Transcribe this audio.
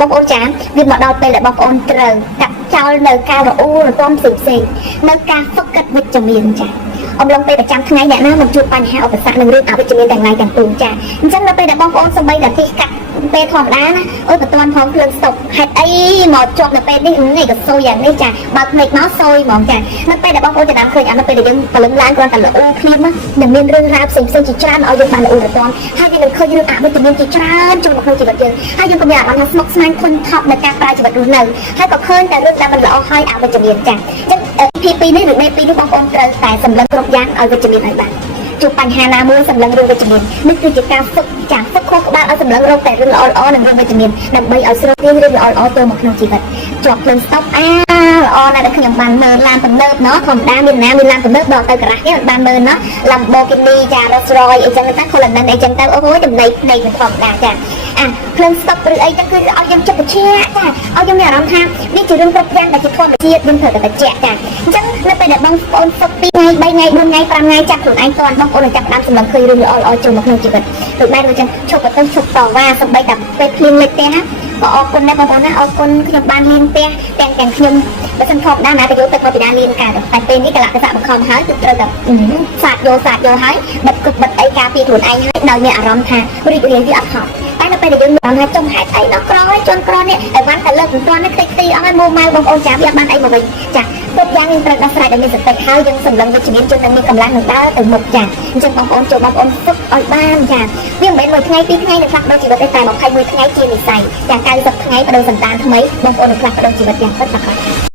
បងប្អូនចាវាមកដល់ពេលដែលបងប្អូនត្រូវកាត់ចោលនៅការរអ៊ូរទាំផ្សេងនៅការហ្វឹកកាត់វិជ្ជមានចាអំឡុងពេលប្រចាំថ្ងៃអ្នកណាមិនជួបបញ្ហាឧបសគ្គនឹងរឿងអវិជ្ជមានទាំងឡាយទាំងពួងចាអញ្ចឹងនៅពេលដែលបងប្អូនសំបីតែទីកាត់ពេលធម្មតាណាអូយបន្ទាន់ផងភ្លើងស្តុបហេតុអីមកជាប់នៅពេលនេះនេះក៏សូយយ៉ាងនេះចាបើភ្នែកមកសូយហ្មងចានៅពេលដែលបងប្អូនចាំឃើញនៅពេលដែលយើងព្រលឹងឡើងគ្រាន់តែល្អភ្លាមនឹងមានរឿងរ៉ាវផ្សេងជាច្រើនឲ្យយើងបានល្អរទាំហើយយើងនឹងឃើញរឿងអវិជ្ជមានជាច្រើនចូលមកក្នុងជីវិតយើងហើយយើងក៏មានអារម្មណ៍ថាស្មុគស្មាញធន់ថប់នៅការប្រើជីវិតរស់នៅហើយក៏ឃើញតែរឿងដែលមិនល្អហើយអវិជ្ជមានចាអញ្ចឹងពីនេះឬពីនេះបងប្អូនត្រូវតែសម្លឹងគ្រប់យ៉ាងឲ្យវិជ្ជមានឲ្យបានជួបបញ្ហាណាមួយសម្លឹងរឿងវិជ្ជមាននេះគឺជាការហ្វឹកចាហ្វឹកខួរក្បាលឲ្យសម្លឹងរកតែរឿងល្អៗនិងរឿងវិជ្ជមានដើម្បីឲ្យស្រុកទាញរឿងល្អៗចូលមកក្នុងជីវិតជាប់ភ្លើងស្តុបល្អណាស់ដែលខ្ញុំបានមើលឡានទំនើបណោះធម្មតាមានឡានទំនើបដល់ទៅការ៉ាស់គេបានមើលណោះ Lamborghini ចា Rolls Royce អីចឹងទៅ Cullinan អីចឹងទៅអូយចំណៃភ្នែកធម្មតាចាភ្លើងស្តុបឬអីចឹងគឺឲ្យយើងចិត្តបញ្ជាចាឲ្យយើងមានអារម្មណ៍ថានេះជារឿងគ្រប់យ៉ាងដែលជាធម្មជាតិយើងត្រូវតែបញ្ជាក់ចាអញ្ចឹងនៅពេលដែលបងប្អូនហ្វឹក2ថ្ងៃ3ថ្ងៃ4ថ្ងៃ5ថ្ងៃចាប់ខ្លួនឯងតន់បងប្អូននឹងចាប់ផ្ដើមសម្លឹងឃើញរឿងល្អៗចូលមកក្នុងជីវិតដូចបែបដូចចឹងឈប់ទៅឈប់តវ៉ាសំបីតែពេលភ្លៀងលិចផ្ទះណាក៏អរគុណដែរបងប្អូនណាអរគុណខ្ញុំបានលាងផ្ទះទាំងខ្ញុំបើសិនធម្មតាណាទៅយកទឹកមកពីណាលាងកើតតែពេលនេះកលៈកសៈបង្ខំហើយគឺត្រូវតែសាកយកហើយបិទគប់បិទអីការពារខ្លួនឯងហើយដោយមានអារម្មណ៍ថារីករាយវាអត់ហត់តែនៅពេលដែលយើងមានអារម្មណ៍ថាចង់ហេតុអីដល់ក្រហើយជន់ក្រនេះតែបានតែលើកមិនទាន់នេះខ្ទេចខ្ទីអស់ហើយមកម៉ៅបងប្អូនចាវាអត់បានអីមកវិញចាគ្រប់យ៉ាងយើងត្រូវដោះស្រាយដោយមានសតិហើយយើងសម្លឹងវិជ្ជមានជន់នឹងមានកម្លាំងនឹងដើរទៅមុខចាអញ្ចឹងបងប្អូនចូលបងប្អូនហ្វឹកឲ្យបានចាវាមិនមែនមួយថ្ងៃពីរថ្ងៃនឹងផ្លាស់ប្ដូរជីវិតទេតែ21ថ្ងៃជានិស័យចា90ថ្ងៃបដូរសន្តានថ្មីបងប្អូននឹងផ្លាស់ប្ដូរជីវិតយ៉ាងពិតប្រាកដ